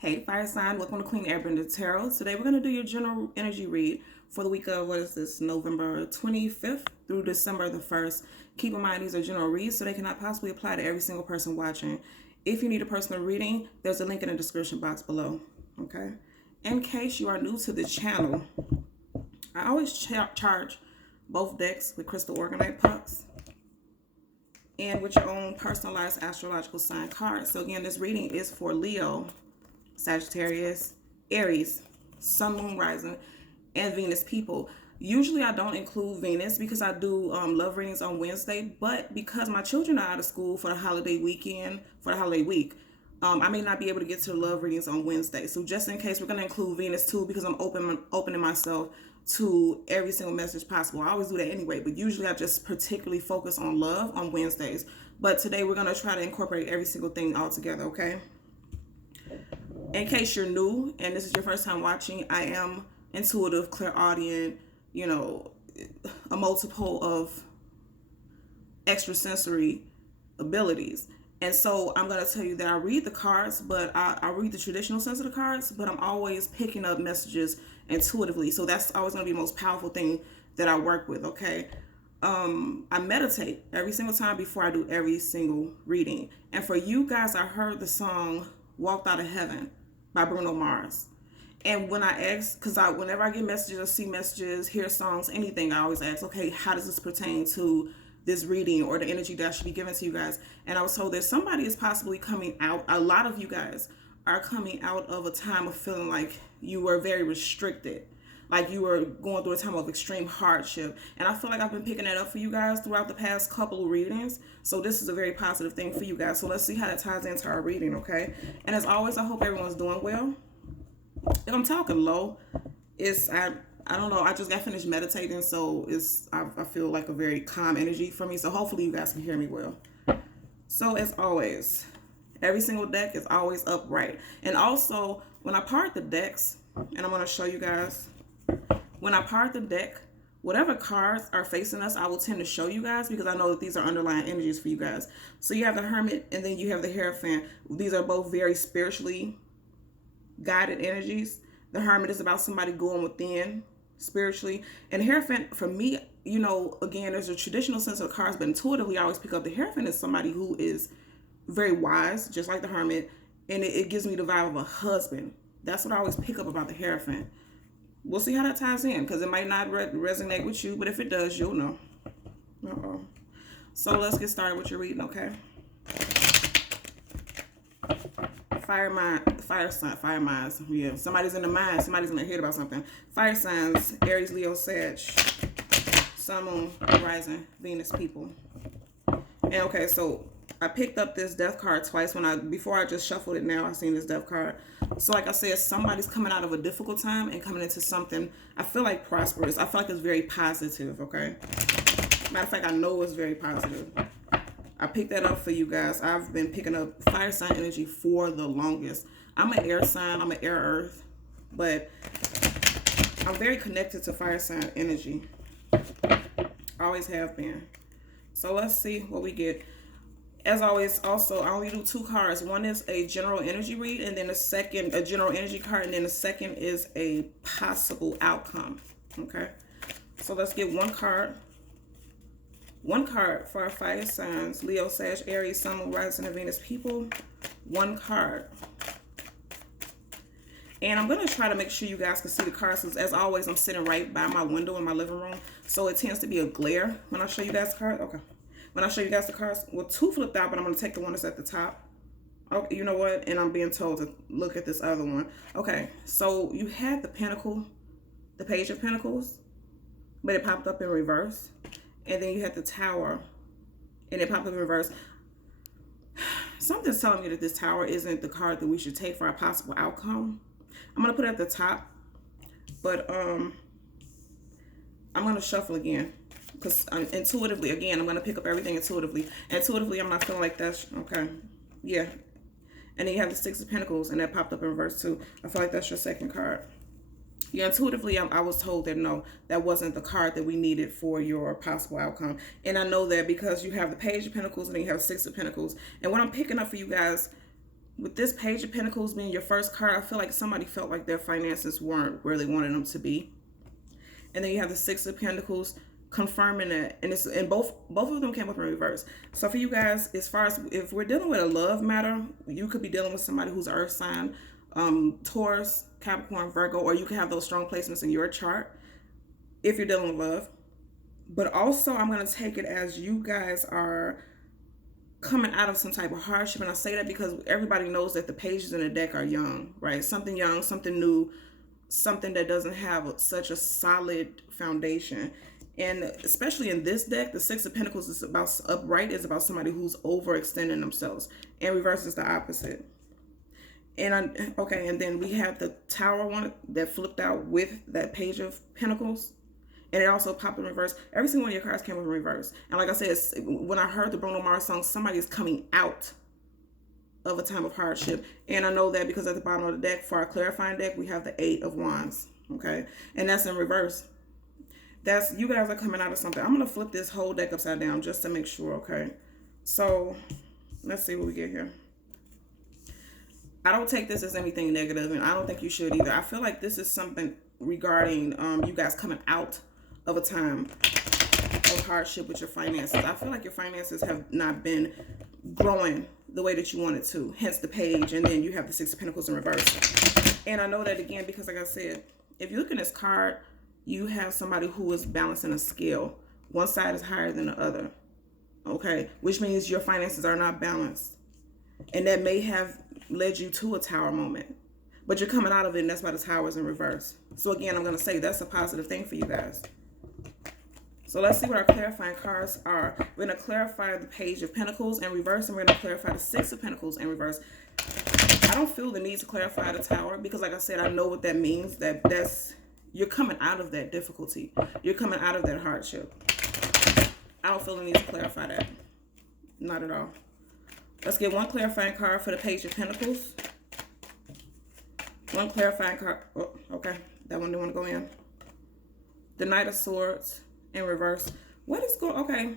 Hey, fire sign, welcome to Queen Airbender Tarot. Today we're going to do your general energy read for the week of, November 25th through December the 1st. Keep in mind, these are general reads, so they cannot possibly apply to every single person watching. If you need a personal reading, there's a link in the description box below, okay? In case you are new to the channel, I always charge both decks with crystal organite pucks and with your own personalized astrological sign card. So again, this reading is for Leo, Sagittarius, Aries, Sun, Moon, Rising, and Venus people. Usually I don't include Venus because I do love readings on Wednesday, but because my children are out of school for the holiday week, I may not be able to get to the love readings on Wednesday. So just in case, we're going to include Venus too because I'm opening myself to every single message possible. I always do that anyway, but usually I just particularly focus on love on Wednesdays. But today we're going to try to incorporate every single thing all together, okay? In case you're new and this is your first time watching, I am intuitive, clairaudient, a multiple of extrasensory abilities. And so I'm going to tell you that I read the cards, but I read the traditional sense of the cards, but I'm always picking up messages intuitively. So that's always going to be the most powerful thing that I work with, okay? I meditate every single time before I do every single reading. And for you guys, I heard the song Walked Out of Heaven by Bruno Mars. And when I ask, whenever I get messages or see messages, hear songs, anything, I always ask, okay, how does this pertain to this reading or the energy that should be given to you guys? And I was told that somebody is possibly coming out, a lot of you guys are coming out of a time of feeling like you were very restricted, like you were going through a time of extreme hardship. And I feel like I've been picking that up for you guys throughout the past couple of readings. So this is a very positive thing for you guys. So let's see how that ties into our reading, okay? And as always, I hope everyone's doing well. If I'm talking low, I don't know, I just got finished meditating, so I feel like a very calm energy for me. So hopefully you guys can hear me well. So as always, every single deck is always upright. And also, when I part the decks, and I'm going to show you guys, when I part the deck, whatever cards are facing us, I will tend to show you guys because I know that these are underlying energies for you guys. So you have the Hermit and then you have the Hierophant. These are both very spiritually guided energies. The Hermit is about somebody going within spiritually. And Hierophant, for me, again, there's a traditional sense of the cards, but intuitively I always pick up the Hierophant as somebody who is very wise, just like the Hermit. And it gives me the vibe of a husband. That's what I always pick up about the Hierophant. We'll see how that ties in because it might not resonate with you, but if it does, you'll know. So let's get started with your reading, okay? Fire signs. Yeah, somebody's in the mind. Somebody's in their head about something. Fire signs: Aries, Leo, Sag, Sun, Moon, Rising, Venus people. And okay, so I picked up this Death card twice before I just shuffled it. Now I seen this Death card. So like I said, somebody's coming out of a difficult time and coming into something, I feel like prosperous. I feel like it's very positive, okay? Matter of fact, I know it's very positive. I picked that up for you guys. I've been picking up fire sign energy for the longest. I'm an air sign. I'm an air earth. But I'm very connected to fire sign energy. Always have been. So let's see what we get. As always, also, I only do two cards. One is a general energy read, and then the second, a general energy card, and then the second is a possible outcome. Okay? So let's get one card. One card for our fire signs: Leo, Sag, Aries, Sun, Moon, Rising, and Venus people. One card. And I'm going to try to make sure you guys can see the cards, because as always, I'm sitting right by my window in my living room. So it tends to be a glare when I show you guys the card. Okay. When I show you guys the cards, well, two flipped out, but I'm going to take the one that's at the top. Okay, you know what? And I'm being told to look at this other one. Okay, so you had the Pentacle, the Page of Pentacles, but it popped up in reverse. And then you had the Tower, and it popped up in reverse. Something's telling me that this Tower isn't the card that we should take for our possible outcome. I'm going to put it at the top, but I'm going to shuffle again. Because intuitively, again, I'm going to pick up everything intuitively. Intuitively, I'm not feeling like that's, okay, yeah. And then you have the Six of Pentacles, and that popped up in reverse too. I feel like that's your second card. Yeah, intuitively, I was told that no, that wasn't the card that we needed for your possible outcome. And I know that because you have the Page of Pentacles and then you have Six of Pentacles. And what I'm picking up for you guys, with this Page of Pentacles being your first card, I feel like somebody felt like their finances weren't where they wanted them to be. And then you have the Six of Pentacles confirming that, and both of them came up in reverse. So for you guys, as far as if we're dealing with a love matter, you could be dealing with somebody who's earth sign, Taurus, Capricorn, Virgo, or you can have those strong placements in your chart if you're dealing with love. But also, I'm going to take it as you guys are coming out of some type of hardship. And I say that because everybody knows that the pages in the deck are young, right? Something young, something new, something that doesn't have such a solid foundation. And especially in this deck, the Six of Pentacles is about upright, is about somebody who's overextending themselves. And reverse is the opposite. And and then we have the Tower one that flipped out with that Page of Pentacles. And it also popped in reverse. Every single one of your cards came up in reverse. And like I said, when I heard the Bruno Mars song, somebody is coming out of a time of hardship. And I know that because at the bottom of the deck, for our clarifying deck, we have the Eight of Wands. Okay? And that's in reverse. That's, you guys are coming out of something. I'm going to flip this whole deck upside down just to make sure, okay? So, let's see what we get here. I don't take this as anything negative, and I don't think you should either. I feel like this is something regarding you guys coming out of a time of hardship with your finances. I feel like your finances have not been growing the way that you wanted to, hence the Page, and then you have the Six of Pentacles in reverse. And I know that again because, like I said, if you look at this card, you have somebody who is balancing a scale. One side is higher than the other, okay? Which means your finances are not balanced. And that may have led you to a Tower moment. But you're coming out of it, and that's why the Tower is in reverse. So again, I'm going to say that's a positive thing for you guys. So let's see what our clarifying cards are. We're going to clarify the Page of Pentacles in reverse, and we're going to clarify the Six of Pentacles in reverse. I don't feel the need to clarify the Tower because, like I said, I know what that means. That's you're coming out of that difficulty. You're coming out of that hardship. I don't feel the need to clarify that. Not at all. Let's get one clarifying card for the Page of Pentacles. One clarifying card. Oh, okay. That one didn't want to go in. The Knight of Swords in reverse. What is going... Okay.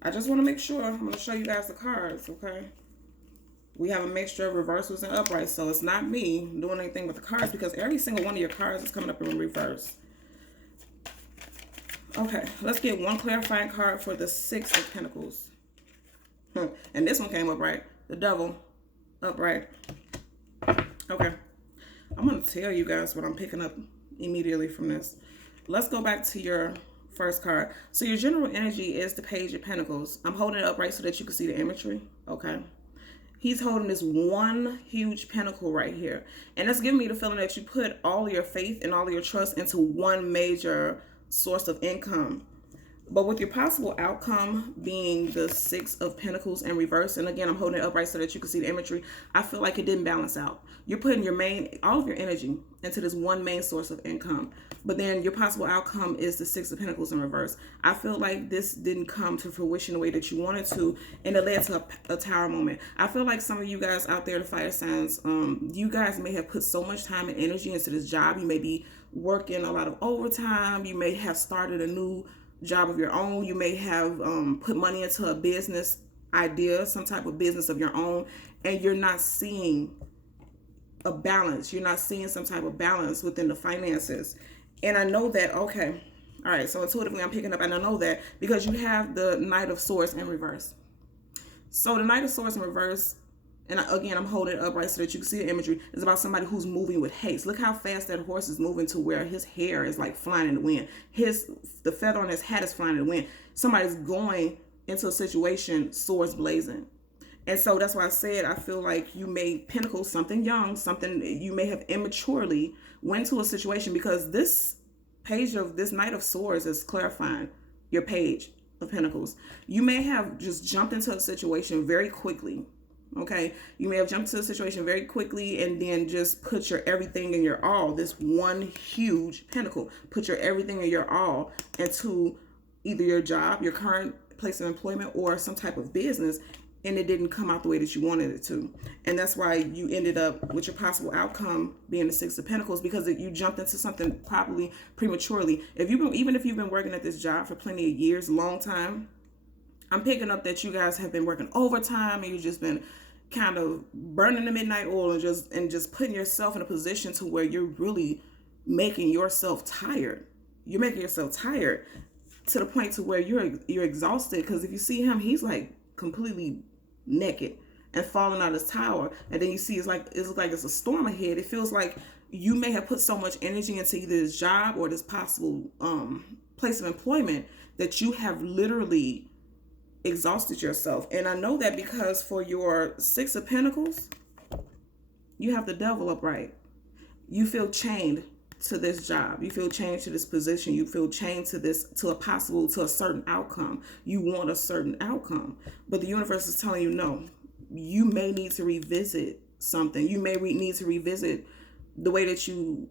I just want to make sure. I'm going to show you guys the cards, okay? We have a mixture of reversals and uprights, so it's not me doing anything with the cards because every single one of your cards is coming up in reverse. Okay, let's get one clarifying card for the Six of Pentacles. And this one came upright. The Devil, upright. Okay, I'm going to tell you guys what I'm picking up immediately from this. Let's go back to your first card. So your general energy is the Page of Pentacles. I'm holding it upright so that you can see the imagery. Okay. He's holding this one huge pentacle right here. And that's giving me the feeling that you put all your faith and all your trust into one major source of income. But with your possible outcome being the Six of Pentacles in reverse, and again, I'm holding it upright so that you can see the imagery, I feel like it didn't balance out. You're putting all of your energy into this one main source of income. But then your possible outcome is the Six of Pentacles in reverse. I feel like this didn't come to fruition the way that you wanted to, and it led to a Tower moment. I feel like some of you guys out there, the fire signs, you guys may have put so much time and energy into this job. You may be working a lot of overtime. You may have started a new job of your own. You may have put money into a business idea, some type of business of your own, and you're not seeing a balance. You're not seeing some type of balance within the finances. And I know that, okay, all right, so intuitively I'm picking up, and I know that because you have the Knight of Swords in reverse. So the Knight of Swords in reverse, and again, I'm holding it upright so that you can see the imagery, is about somebody who's moving with haste. Look how fast that horse is moving to where his hair is like flying in the wind. The feather on his hat is flying in the wind. Somebody's going into a situation, swords blazing. And so that's why I said I feel like you may pinnacle something young, something you may have immaturely went to a situation, because this Knight of Swords is clarifying your Page of Pentacles. You may have just jumped into a situation very quickly. Okay, you may have jumped into a situation very quickly and then just put your everything and your all, this one huge pentacle, put your everything and your all into either your job, your current place of employment, or some type of business, and it didn't come out the way that you wanted it to. And that's why you ended up with your possible outcome being the Six of Pentacles, because you jumped into something probably prematurely. Even if you've been working at this job for plenty of years, long time, I'm picking up that you guys have been working overtime and you've just been kind of burning the midnight oil and just putting yourself in a position to where you're really making yourself tired. You're making yourself tired to the point to where you're exhausted, because if you see him, he's like completely naked and falling out of his tower, and then you see it's a storm ahead. It feels like you may have put so much energy into either this job or this possible place of employment that you have literally exhausted yourself. And I know that because for your Six of Pentacles, you have the Devil upright. You feel chained to this job. You feel chained to this position. You feel chained to a certain outcome. You want a certain outcome. But the universe is telling you, no, you may need to revisit something. You may need to revisit the way that you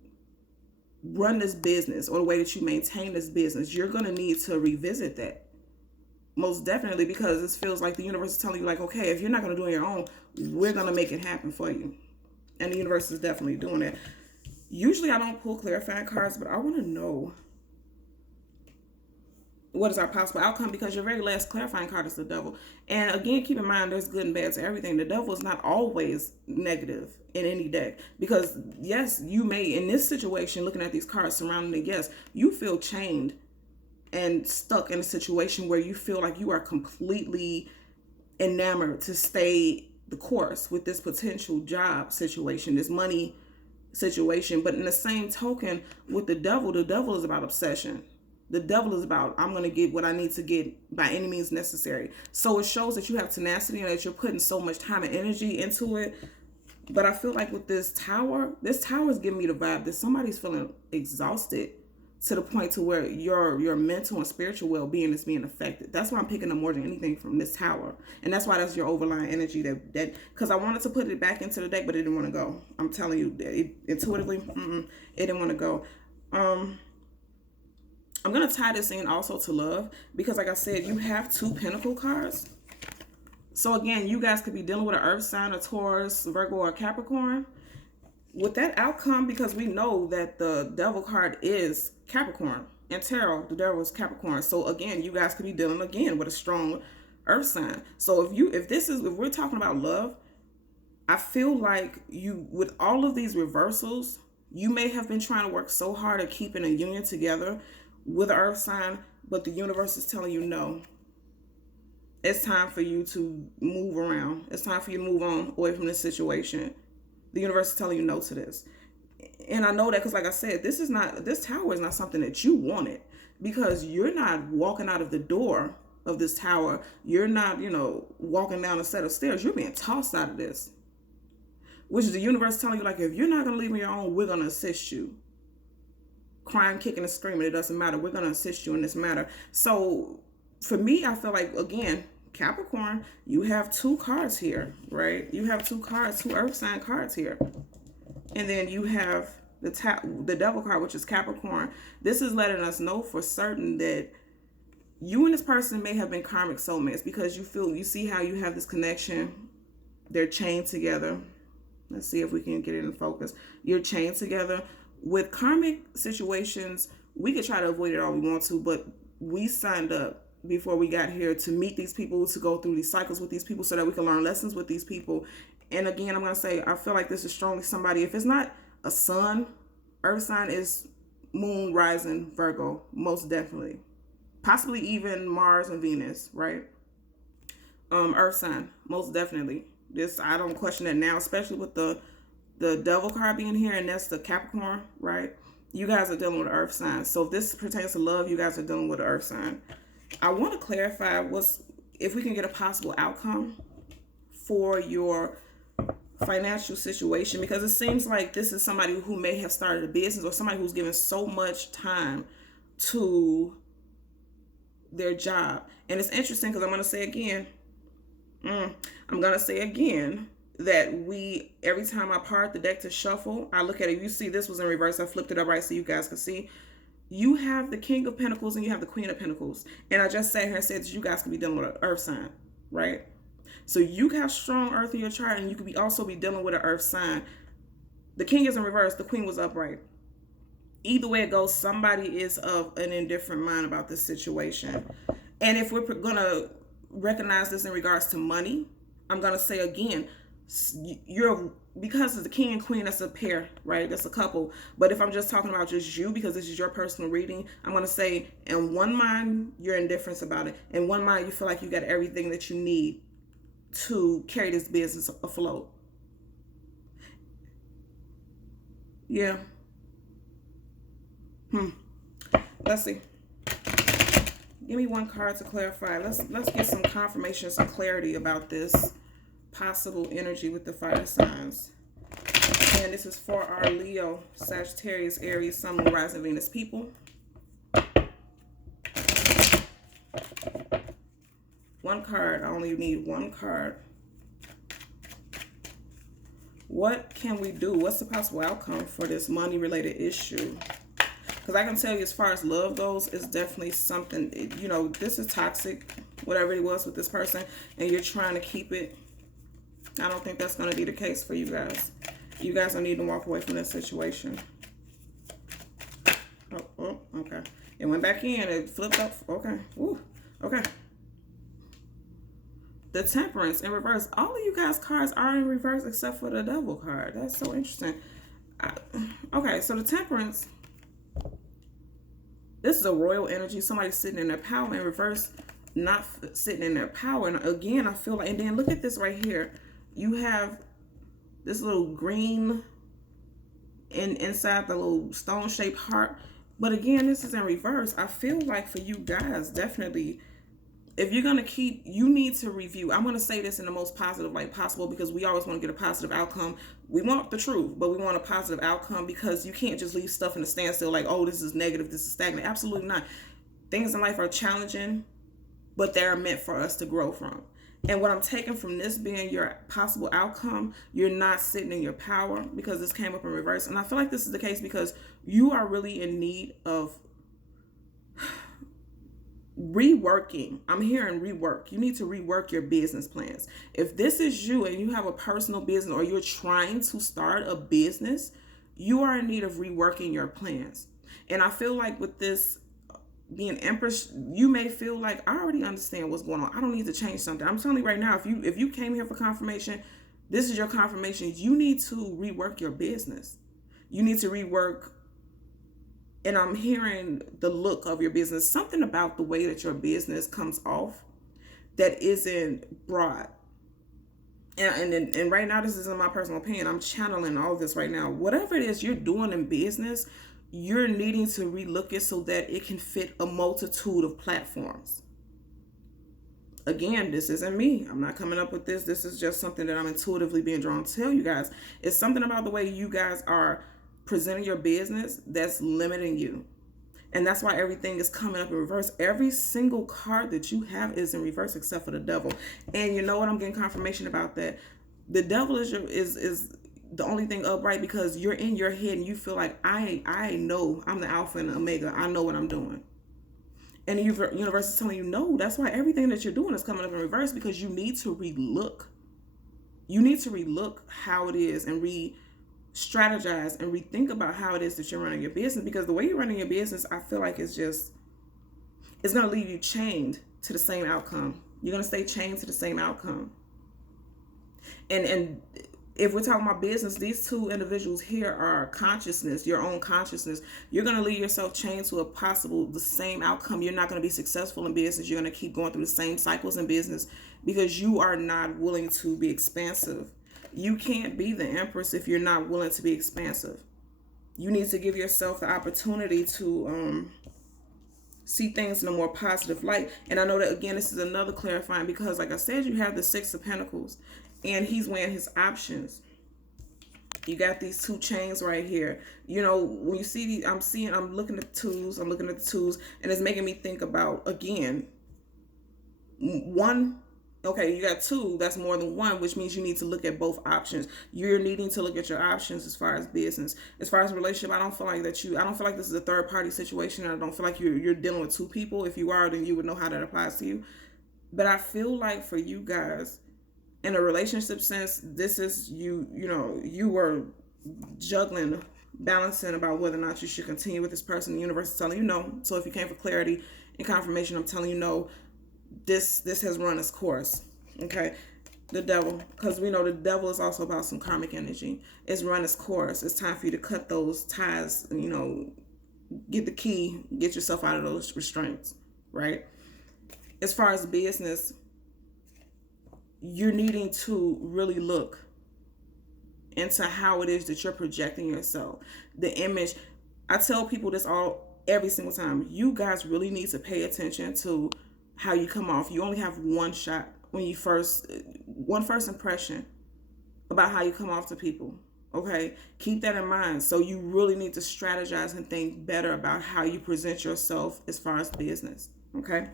run this business or the way that you maintain this business. You're going to need to revisit that. Most definitely, because it feels like the universe is telling you, like, okay, if you're not going to do it on your own, we're going to make it happen for you. And the universe is definitely doing it. Usually I don't pull clarifying cards, but I want to know what is our possible outcome, because your very last clarifying card is the Devil. And again, keep in mind, there's good and bad to everything. The Devil is not always negative in any deck, because yes, you may, in this situation, looking at these cards surrounding it, yes, you feel chained and stuck in a situation where you feel like you are completely enamored to stay the course with this potential job situation, this money situation. But in the same token, with the Devil is about obsession. The Devil is about, I'm going to get what I need to get by any means necessary. So it shows that you have tenacity and that you're putting so much time and energy into it. But I feel like with this tower is giving me the vibe that somebody's feeling exhausted to the point to where your mental and spiritual well-being is being affected. That's why I'm picking up more than anything from this tower. And that's why that's your overlying energy, that because I wanted to put it back into the deck, but it didn't want to go. I'm telling you, intuitively, it didn't want to go. I'm going to tie this in also to love, because like I said, you have 2 Pentacle cards. So again, you guys could be dealing with an earth sign, a Taurus, Virgo, or Capricorn. With that outcome, because we know that the Devil card is Capricorn, and tarot, the Devil is Capricorn. So again, you guys could be dealing again with a strong earth sign. So if we're talking about love, I feel like you, with all of these reversals, you may have been trying to work so hard at keeping a union together with an earth sign, but the universe is telling you no. It's time for you to move around. It's time for you to move on away from this situation. The universe is telling you no to this. And I know that because, like I said, this tower is not something that you wanted, because you're not walking out of the door of this tower. You're not, walking down a set of stairs. You're being tossed out of this, which is the universe telling you, like, if you're not going to leave on your own, we're going to assist you. Crying, kicking, and screaming, it doesn't matter. We're going to assist you in this matter. So for me, I feel like, again, Capricorn, you have 2 cards here, right? You have 2 cards, 2 earth sign cards here. And then you have the Devil card, which is Capricorn. This is letting us know for certain that you and this person may have been karmic soulmates, because you see how you have this connection. They're chained together. Let's see if we can get it in focus. You're chained together. With karmic situations, we could try to avoid it all we want to, but we signed up before we got here to meet these people, to go through these cycles with these people so that we can learn lessons with these people. And again, I'm going to say, I feel like this is strongly somebody, if it's not a sun, earth sign is moon, rising, Virgo, most definitely. Possibly even Mars and Venus, right? Earth sign, most definitely. This, I don't question that now, especially with the Devil card being here, and that's the Capricorn, right? You guys are dealing with earth signs. So if this pertains to love, you guys are dealing with an earth sign. I want to clarify if we can get a possible outcome for your financial situation, because it seems like this is somebody who may have started a business, or somebody who's given so much time to their job. And it's interesting because I'm going to say again that every time I part the deck to shuffle, I look at it. You see this was in reverse. I flipped it up right so you guys can see. You have the King of Pentacles and you have the Queen of Pentacles. And I just sat here and said that you guys could be dealing with an earth sign, right? So you have strong earth in your chart, and you could also be dealing with an earth sign. The King is in reverse. The Queen was upright. Either way it goes, somebody is of an indifferent mind about this situation. And if we're going to recognize this in regards to money, I'm going to say again, you're, because it's the king and queen, that's a pair, right? That's a couple. But if I'm just talking about just you, because this is your personal reading, I'm going to say in one mind, you're indifferent about it. In one mind, you feel like you got everything that you need to carry this business afloat. Yeah. Let's see. Give me one card to clarify. Let's get some confirmation, some clarity about this possible energy with the fire signs. And this is for our Leo, Sagittarius, Aries, Sun, Moon, Rising, Venus people. One card. I only need one card. What can we do? What's the possible outcome for this money-related issue? Because I can tell you, as far as love goes, it's definitely something, you know, this is toxic, whatever it was with this person, and you're trying to keep it. I don't think that's going to be the case for you guys. You guys don't need to walk away from this situation. Oh, okay. It went back in. It flipped up. Okay. Ooh, okay. The Temperance in reverse. All of you guys' cards are in reverse except for the Devil card. That's so interesting. Okay, so the Temperance. This is a royal energy. Somebody sitting in their power in reverse, not sitting in their power. And again, I feel like, and then look at this right here. You have this little green inside the little stone-shaped heart. But again, this is in reverse. I feel like for you guys, definitely, if you're going to keep, you need to review. I'm going to say this in the most positive light possible, because we always want to get a positive outcome. We want the truth, but we want a positive outcome, because you can't just leave stuff in a standstill like, oh, this is negative, this is stagnant. Absolutely not. Things in life are challenging, but they're meant for us to grow from. And what I'm taking from this being your possible outcome, you're not sitting in your power, because this came up in reverse. And I feel like this is the case because you are really in need of reworking. I'm hearing rework. You need to rework your business plans. If this is you and you have a personal business, or you're trying to start a business, you are in need of reworking your plans. And I feel like with this being Empress, you may feel like, I already understand what's going on. I don't need to change something. I'm telling you right now, if you came here for confirmation, this is your confirmation. You need to rework your business. You need to rework. And I'm hearing the look of your business, something about the way that your business comes off that isn't broad. And right now, this is in my personal opinion. I'm channeling all of this right now. Whatever it is you're doing in business, you're needing to relook it so that it can fit a multitude of platforms. Again, this isn't me. I'm not coming up with this. This is just something that I'm intuitively being drawn to tell you guys. It's something about the way you guys are presenting your business that's limiting you. And that's why everything is coming up in reverse. Every single card that you have is in reverse except for the Devil. And you know what? I'm getting confirmation about that. The Devil is the only thing upright, because you're in your head and you feel like, I know I'm the Alpha and the Omega. I know what I'm doing. And the universe is telling you, no, that's why everything that you're doing is coming up in reverse, because you need to relook. You need to relook how it is and strategize and rethink about how it is that you're running your business, because the way you're running your business, I feel like it's going to leave you chained to the same outcome. You're going to stay chained to the same outcome. And if we're talking about business, these two individuals here are consciousness, your own consciousness. You're going to leave yourself chained to the same outcome. You're not going to be successful in business. You're going to keep going through the same cycles in business, because you are not willing to be expansive. You can't be the Empress if you're not willing to be expansive. You need to give yourself the opportunity to see things in a more positive light. And I know that, again, this is another clarifying, because like I said, you have the Six of Pentacles and he's weighing his options. You got these two chains right here. You know, when you see these, I'm looking at the twos, and it's making me think about, again, one. Okay, you got two, that's more than one, which means you need to look at both options. You're needing to look at your options as far as business. As far as relationship, I don't feel like this is a third party situation. I don't feel like you're dealing with two people. If you are, then you would know how that applies to you. But I feel like for you guys, in a relationship sense, this is you were juggling, balancing about whether or not you should continue with this person. The universe is telling you no. So if you came for clarity and confirmation, I'm telling you no. This has run its course. Okay. The devil, because we know the devil is also about some karmic energy. It's run its course. It's time for you to cut those ties, get the key, get yourself out of those restraints, right? As far as business, you're needing to really look into how it is that you're projecting yourself. The image, I tell people this every single time. You guys really need to pay attention to how you come off. You only have one shot when you one first impression about how you come off to people. Okay, keep that in mind. So you really need to strategize and think better about how you present yourself as far as business. Okay,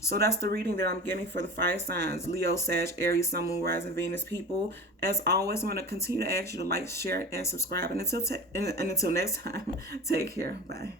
so that's the reading that I'm getting for the fire signs: Leo, Sag, Aries, Sun, Moon, Rising, Venus people. As always, I'm going to continue to ask you to like, share, and subscribe. And until next time, take care. Bye.